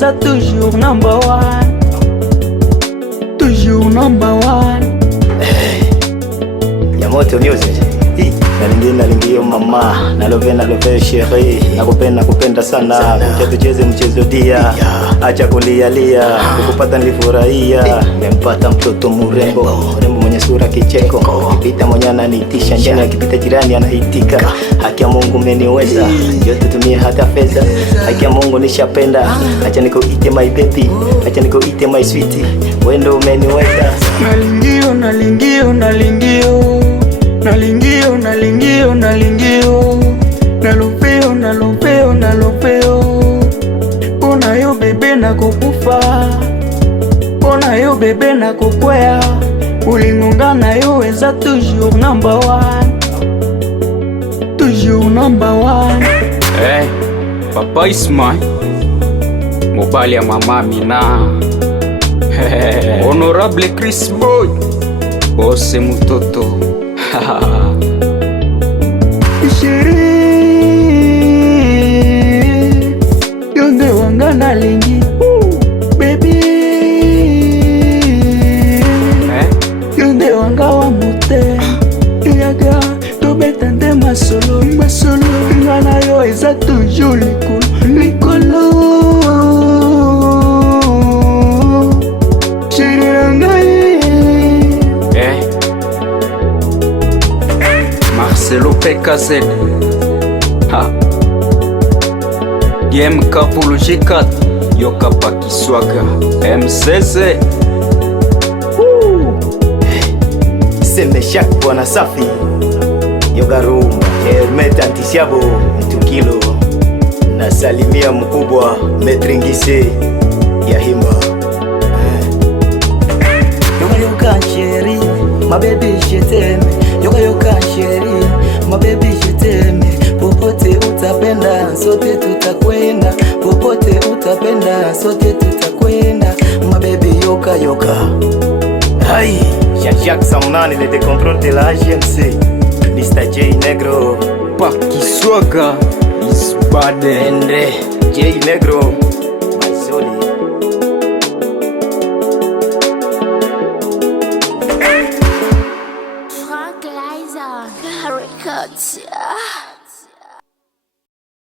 eza toujours number one, toujours number one. Yamoto music. Nalingia mama, nalove sheri, nakupenda sana, kucha tucheze mchezo dia, acha kulialia, kukupata nilifurahia, nimempata mtoto mrembo mwenye sura kicheko, kipita mwenye ananitisha, njani akipita jirani anaitika, haki ya Mungu umeniweza, njoo tutumie hata fedha, haki ya Mungu nishapenda, acha nikuite my baby, acha nikuite my sweetie, wewe ndo umeniweza. Nalingio, nalingio, nalingio, nalingio, nalingio, nalingio, nalopeo, nalopeo, nalopeo. Pona yo bebe na kukufa, pona yo bebe na kukwea, ulingonga na yo eza toujours number one, toujours number one. Hey, Papa Isma, mobali ya mama Mina. Honorable Chris Boy, bose mutoto. Sheri, yonde wanga nalingi, baby, yonde wanga wa mute, yaga tobeta nde masolo, masolo, ngana yo eza toujours likolo, likolo. Sheri nangai, Marcelo PKZ, DMK pour le G4, Yoka Pakiswaga, MCC. Seme Shak bwana safi, Yoga Room, Hermet Antisiabo, Mtukilo, nasalimia mkubwa Metringise ya Himba. yoka sheri, my baby je t'aime, yoka sheri, my baby je t'aime. Popote utapenda, sote tutakwenda, popote utapenda, sote tutakwenda, my baby yoka. Aïe, Jean-Jacques Samnani, le décontrôle de la GMC, Mr. J Negro, Pakiswaga, Isbade, Endre, J Negro, Mazoli. Frank Liza Records.